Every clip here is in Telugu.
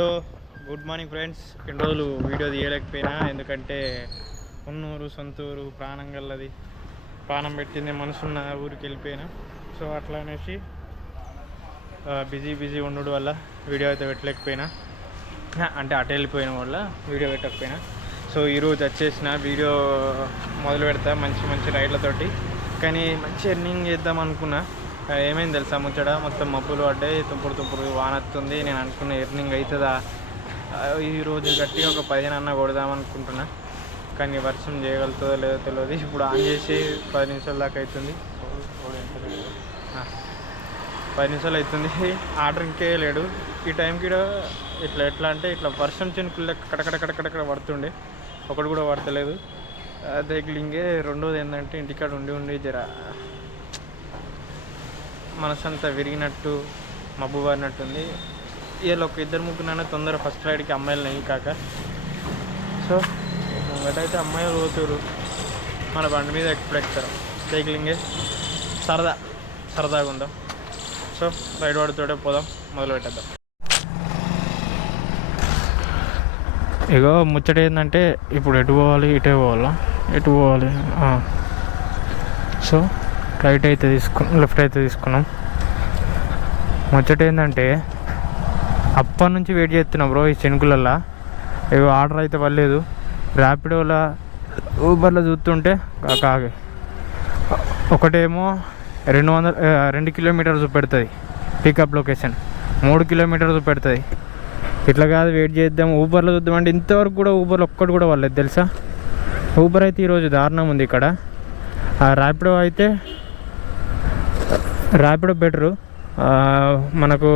So good morning friends. కొన్ని రోజులు వీడియో తీయలేకపోయినా ఎందుకంటే ఉన్నూరు సొంతూరు ప్రాణం గల్లది, ప్రాణం పెట్టింది మనసున్న ఊరికి వెళ్ళిపోయినా. సో అట్లా అనేసి బిజీ ఉండడం వల్ల వీడియో అయితే పెట్టలేకపోయినా, అంటే అటు వెళ్ళిపోయిన వల్ల వీడియో పెట్టకపోయినా. సో ఈరోజు వచ్చేసిన వీడియో మొదలు పెడతా మంచి రైడ్లతోటి. కానీ మంచి ఎర్నింగ్ చేద్దాం అనుకున్నా. ఏమైంది తెలుసా ముచ్చట, మొత్తం మబ్బులు పడ్డాయి, తుంపుడు వాన వస్తుంది. నేను అనుకున్న ఎర్నింగ్ అవుతుందా ఈరోజు గట్టిగా ఒక 15 అన్న కొడదాం అనుకుంటున్నా. కానీ వర్షం చేయగలుగుతుందో లేదో తెలియదు. ఇప్పుడు ఆన్ చేసి 10 నిమిషాల దాకా అవుతుంది. 10 నిమిషాలు అవుతుంది, ఆర్డర్ ఇంకే లేడు. ఈ టైంకి ఎట్లా అంటే ఇట్లా వర్షం చినుకులు కడకడ పడుతుండే, ఒకటి కూడా పడతలేదు. దగ్గలింగే. రెండోది ఏంటంటే ఇంటికాడ ఉండి జర మనసంతా విరిగినట్టు, మబ్బు పారినట్టుంది. వీళ్ళు ఒక 2-3 తొందర ఫస్ట్ రైడ్కి అమ్మాయిలు నెయ్యి కాక. సో ఒకటైతే అమ్మాయిలు పోతారు, మన బండి మీద ఎక్కుతారు. సైక్లింగే సరదాగా ఉందాం. సో రైడ్ వాడితోటే పోదాం, మొదలు పెట్టేద్దాం. ఇగో ముచ్చట ఏంటంటే ఇప్పుడు ఎటు పోవాలి, ఇటే పోవాలా, ఎటు పోవాలి. సో రైట్ అయితే లెఫ్ట్ అయితే తీసుకున్నాం. ముచ్చట ఏంటంటే అప్పటి నుంచి వెయిట్ చేస్తున్నాం బ్రో. ఈ చెనుకులల్లో ఏవో ఆర్డర్ అయితే పర్లేదు. ర్యాపిడోలో ఊబర్లో చూస్తుంటే కాగే ఒకటేమో 2 కిలోమీటర్స్ చూపెడుతుంది పికప్ లొకేషన్, 3 కిలోమీటర్స్ చూపెడుతుంది. ఇట్లా కాదు, వెయిట్ చేద్దాం ఊబర్లో చూద్దామంటే ఇంతవరకు కూడా ఊబర్లో ఒక్కటి కూడా వాళ్ళేది తెలుసా. ఊబర్ అయితే ఈరోజు దారుణం ఉంది ఇక్కడ. ర్యాపిడో అయితే ర్యాపిడో బెటరు. మనకు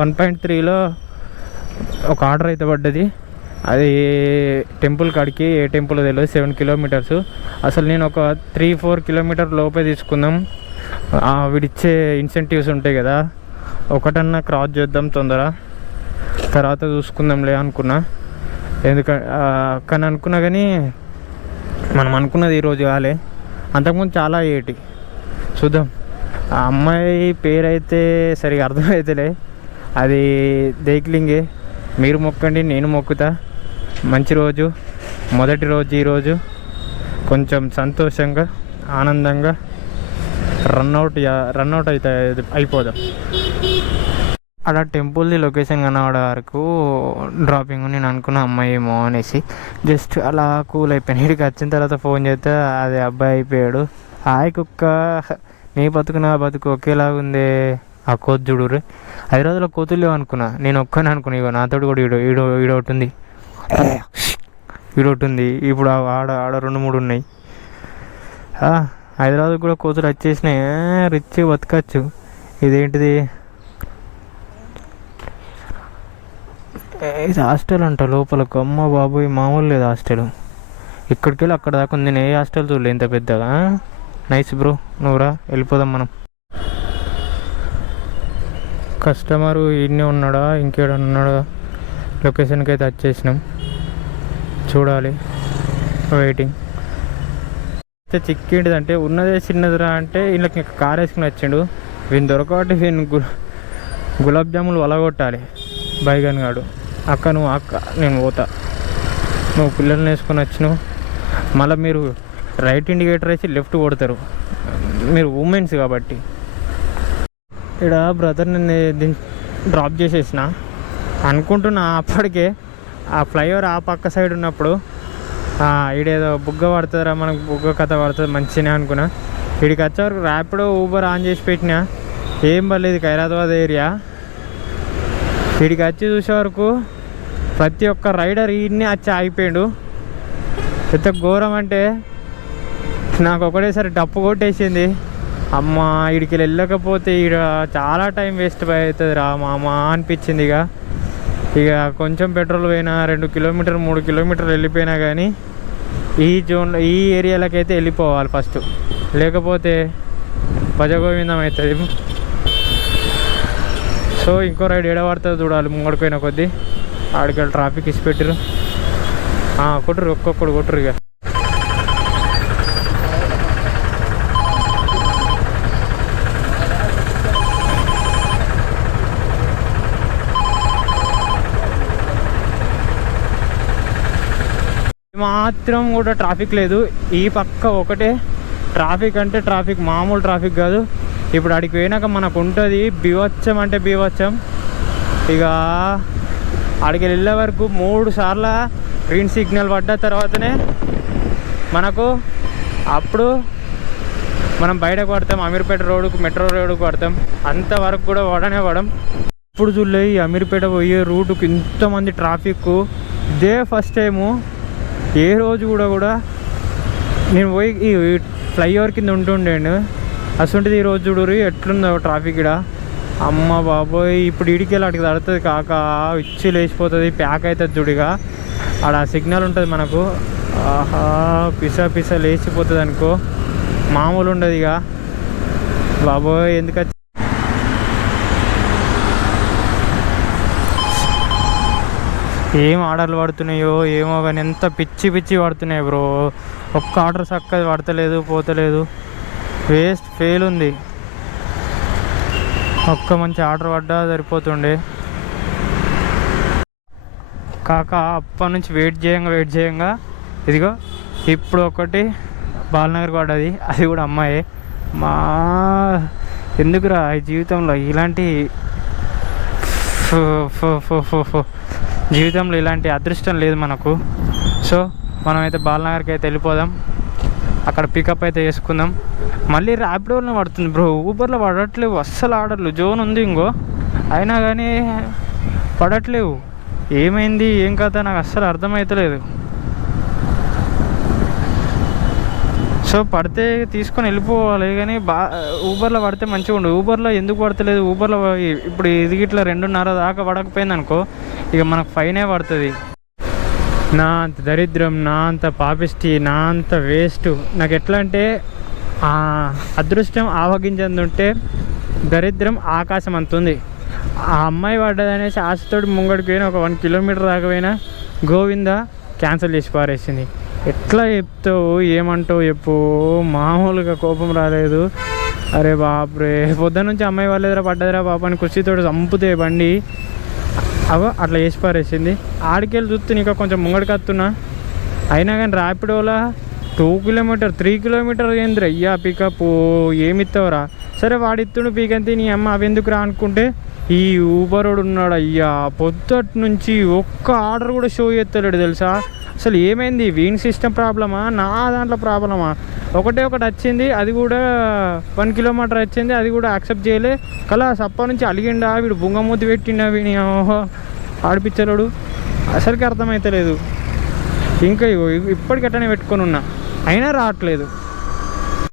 1.3లో ఒక ఆర్డర్ అయితే పడ్డది. అది టెంపుల్ కాడికి, ఏ టెంపుల్ తెలియదు, 7 కిలోమీటర్స్. అసలు నేను ఒక 3-4 కిలోమీటర్ లోపే తీసుకుందాం, వీడిచ్చే ఇన్సెంటివ్స్ ఉంటాయి కదా, ఒకటన్నా క్రాస్ చేద్దాం తొందర, తర్వాత చూసుకుందాంలే అనుకున్నా. కానీ అనుకున్నా కానీ మనం అనుకున్నది ఈరోజు కాలే. అంతకుముందు చాలా చూద్దాం. ఆ అమ్మాయి పేరు అయితే సరిగా అర్థమవుతలే. అది దేక్లింగే. మీరు మొక్కండి, నేను మొక్కుతా. మంచి రోజు, మొదటి రోజు ఈరోజు. కొంచెం సంతోషంగా ఆనందంగా రన్అట్ అయితే అయిపోదాం. అలా టెంపుల్ది లొకేషన్ కనబడే వరకు డ్రాపింగ్ నేను అనుకున్న అమ్మాయి ఏమో అనేసి జస్ట్ అలా కూల్ అయిపోయాను. ఇక్కడికి వచ్చిన తర్వాత ఫోన్ చేస్తే అది అబ్బాయి అయిపోయాడు. హాయ్ కుక్క, నీ బతుకు నా బతుకు ఒకేలాగుంది. ఆ కోతి చూడు. హైదరాబాద్లో కోతులు లేవు అనుకున్నా, నేను ఒక్కనే అనుకున్నా. ఇగో నాతో కూడా ఈడొకటి ఉంది. ఇప్పుడు ఆడ 2-3 ఉన్నాయి. హైదరాబాద్ కూడా కోతులు వచ్చేసినాయి. రిచ్ బతకచ్చు. ఇదేంటిది, ఇది హాస్టల్ అంట లోపలకు. అమ్మ బాబోయ్, మామూలు లేదు హాస్టల్. ఇక్కడికి వెళ్ళి అక్కడ దాకా ఉంది. నేను ఏ హాస్టల్ చూడలే ఇంత పెద్దగా. నైస్ బ్రో, నువ్వురా వెళ్ళిపోదాం మనం. కస్టమరు ఈయనే ఉన్నాడా, ఇంకేడా ఉన్నాడా? లొకేషన్కి అయితే వచ్చేసినాం, చూడాలి. వెయిటింగ్. అయితే చిక్కేంటిదంటే ఉన్నదే చిన్నదిరా అంటే వీళ్ళకి కార్ వేసుకుని వచ్చిండు. వీని దొరకబట్టి వీని గులాబ్ జాములు వలగొట్టాలి. బైగన్ గాడు, అక్క నువ్వు అక్క నేను పోతా, నువ్వు పిల్లల్ని వేసుకొని వచ్చినావు. మళ్ళీ మీరు రైట్ ఇండికేటర్ వేసి లెఫ్ట్ కొడతారు, మీరు ఉమెన్స్ కాబట్టి. ఇక్కడ బ్రదర్ని డ్రాప్ చేసేసిన అనుకుంటున్నా. అప్పటికే ఆ ఫ్లైఓవర్ ఆ పక్క సైడ్ ఉన్నప్పుడు ఈడేదో బుగ్గ పడుతుందిరా, మనకు బుగ్గ కథ పడుతుంది మంచిగా అనుకున్నా. వీడికి వచ్చేవరకు ర్యాపిడో ఊబర్ ఆన్ చేసి పెట్టినా, ఏం పర్లేదు. ఖైరాబాద్ ఏరియా. వీడికి వచ్చి చూసే వరకు ప్రతి ఒక్క రైడర్ ఈయన్ని వచ్చి ఆగిపోయాడు. ఎంత ఘోరం అంటే నాకు ఒకటేసారి డప్పు కొట్టేసింది. అమ్మ వీడికి వెళ్ళకపోతే ఈడ చాలా టైం వేస్ట్ అవుతుంది రా మామ అనిపించింది. ఇక కొంచెం పెట్రోల్ పోయినా 2 కిలోమీటర్ 3 కిలోమీటర్లు వెళ్ళిపోయినా కానీ ఈ జోన్లో ఈ ఏరియాలకైతే వెళ్ళిపోవాలి ఫస్ట్, లేకపోతే భజగోవిందం అవుతుంది. సో ఇంకో రైడ్ ఏడబడుతుంది చూడాలి. ముంగడిపోయిన కొద్దీ ఆడికి ట్రాఫిక్ ఇసి పెట్టిరు. కొట్టురు, ఒక్కొక్కడు కొట్టురు. ఇక మాత్రం కూడా ట్రాఫిక్ లేదు. ఈ పక్క ఒకటే ట్రాఫిక్, అంటే ట్రాఫిక్ మామూలు ట్రాఫిక్ కాదు. ఇప్పుడు అడిగి పోయినాక మనకు ఉంటుంది బీభత్సం అంటే బీభత్సం. ఇక అడికి వెళ్ళే వరకు 3 సార్లు గ్రీన్ సిగ్నల్ పడ్డ తర్వాతనే మనకు అప్పుడు మనం బయటకు పడతాం. అమీర్పేట రోడ్డుకు, మెట్రో రోడ్డుకు పడతాం. అంతవరకు కూడా పడం. ఇప్పుడు చూడలే ఈ అమీర్పేట పోయే రూటుకు ఇంతమంది ట్రాఫిక్. ఇదే ఫస్ట్ టైము. ఏ రోజు కూడా నేను పోయి ఈ ఫ్లైఓవర్ కింద ఉంటుండేను. అసలుంటిది ఈ రోజు చూడరు ఎట్లుందో ట్రాఫిక్ ఇక్కడ. అమ్మ బాబోయ్, ఇప్పుడు ఇడికెళ్ళి అడిగి తడుతుంది కాక ఇచ్చి లేచిపోతుంది, ప్యాక్ అవుతుంది చూడిగా. ఆడ సిగ్నల్ ఉంటుంది మనకు. ఆహా, పిసా లేచిపోతుంది అనుకో, మామూలు ఉండదు ఇక. బాబోయ్ ఎందుకు ఏం ఆర్డర్లు పడుతున్నాయో ఏమో కానీ ఎంత పిచ్చి పడుతున్నాయి బ్రో. ఒక్క ఆర్డర్ చక్కగా పడతలేదు, పోతలేదు, వేస్ట్ ఫెయిల్ ఉంది. ఒక్క మంచి ఆర్డర్ పడ్డా సరిపోతుండే కాక. అప్పటి నుంచి వెయిట్ చేయంగా ఇదిగో ఇప్పుడు ఒకటి బాలనగర్ పడ్డది, అది కూడా అమ్మాయి. మా ఎందుకురా ఈ జీవితంలో ఇలాంటి జీవితంలో ఇలాంటి అదృష్టం లేదు మనకు. సో మనమైతే బాలనగర్కి అయితే వెళ్ళిపోదాం, అక్కడ పికప్ అయితే చేసుకుందాం. మళ్ళీ ర్యాపిడోలో పడుతుంది బ్రో, ఊబర్లో పడట్లేవు అస్సలు ఆర్డర్లు. జోన్ ఉంది ఇంకో, అయినా కానీ పడట్లేవు. ఏమైంది ఏం కథ నాకు అస్సలు అర్థమవుతలేదు. సో పడితే తీసుకొని వెళ్ళిపోవాలి కానీ ఊబర్లో పడితే మంచిగా ఉండదు. ఊబర్లో ఎందుకు పడతలేదు? ఊబర్లో ఇప్పుడు ఇది ఇట్లా 2:30 దాకా పడకపోయింది అనుకో, ఇక మనకు ఫైనే పడుతుంది. నా అంత దరిద్రం, నా అంత పాపిష్టి, నా అంత వేస్ట్. నాకు ఎట్లా అంటే అదృష్టం ఆవగించందుంటే దరిద్రం ఆకాశం అంత ఉంది. ఆ అమ్మాయి పడ్డదనేసి ఆశతోటి ముంగడికి పోయినా, ఒక 1 కిలోమీటర్ దాకా పోయినా గోవింద క్యాన్సిల్ చేసి పారేసింది. ఎట్లా చెప్తావు, ఏమంటావు చెప్పు. మామూలుగా కోపం రాలేదు. అరే బాప్రే, పొద్దున్న నుంచి అమ్మాయి వాళ్ళేదరా పడ్డదిరా బాబు అని కుర్చీతోటి చంపుతే బండి అట్లా చేసి పారేసింది. ఆడికెళ్ళి చూస్తే ఇంకా కొంచెం ముంగడికి వస్తున్నా, అయినా కానీ ర్యాపిడోలా 2 కిలోమీటర్ 3 కిలోమీటర్ ఏంద్ర అయ్యా పికప్ ఏమిస్తావురా. సరే వాడిత్తుడు పీకంతి నీ అమ్మ అవి ఎందుకు రా అనుకుంటే, ఈ ఊబరోడు ఉన్నాడు అయ్యా పొద్దుటి నుంచి ఒక్క ఆర్డర్ కూడా షో చేస్తలేడు తెలుసా. అసలు ఏమైంది, వీన్ సిస్టమ్ ప్రాబ్లమా నా దాంట్లో ప్రాబ్లమా? ఒకటి వచ్చింది, అది కూడా 1 కిలోమీటర్ వచ్చింది, అది కూడా యాక్సెప్ట్ చేయలే. కలా సప్ప నుంచి అలిగిండా వీడు, బుంగమూతి పెట్టిండా వీని ఆడిపించలేడు. అసలుకి అర్థమవుతలేదు. ఇంకా ఇప్పటికట్టనే పెట్టుకొని ఉన్నా, అయినా రావట్లేదు.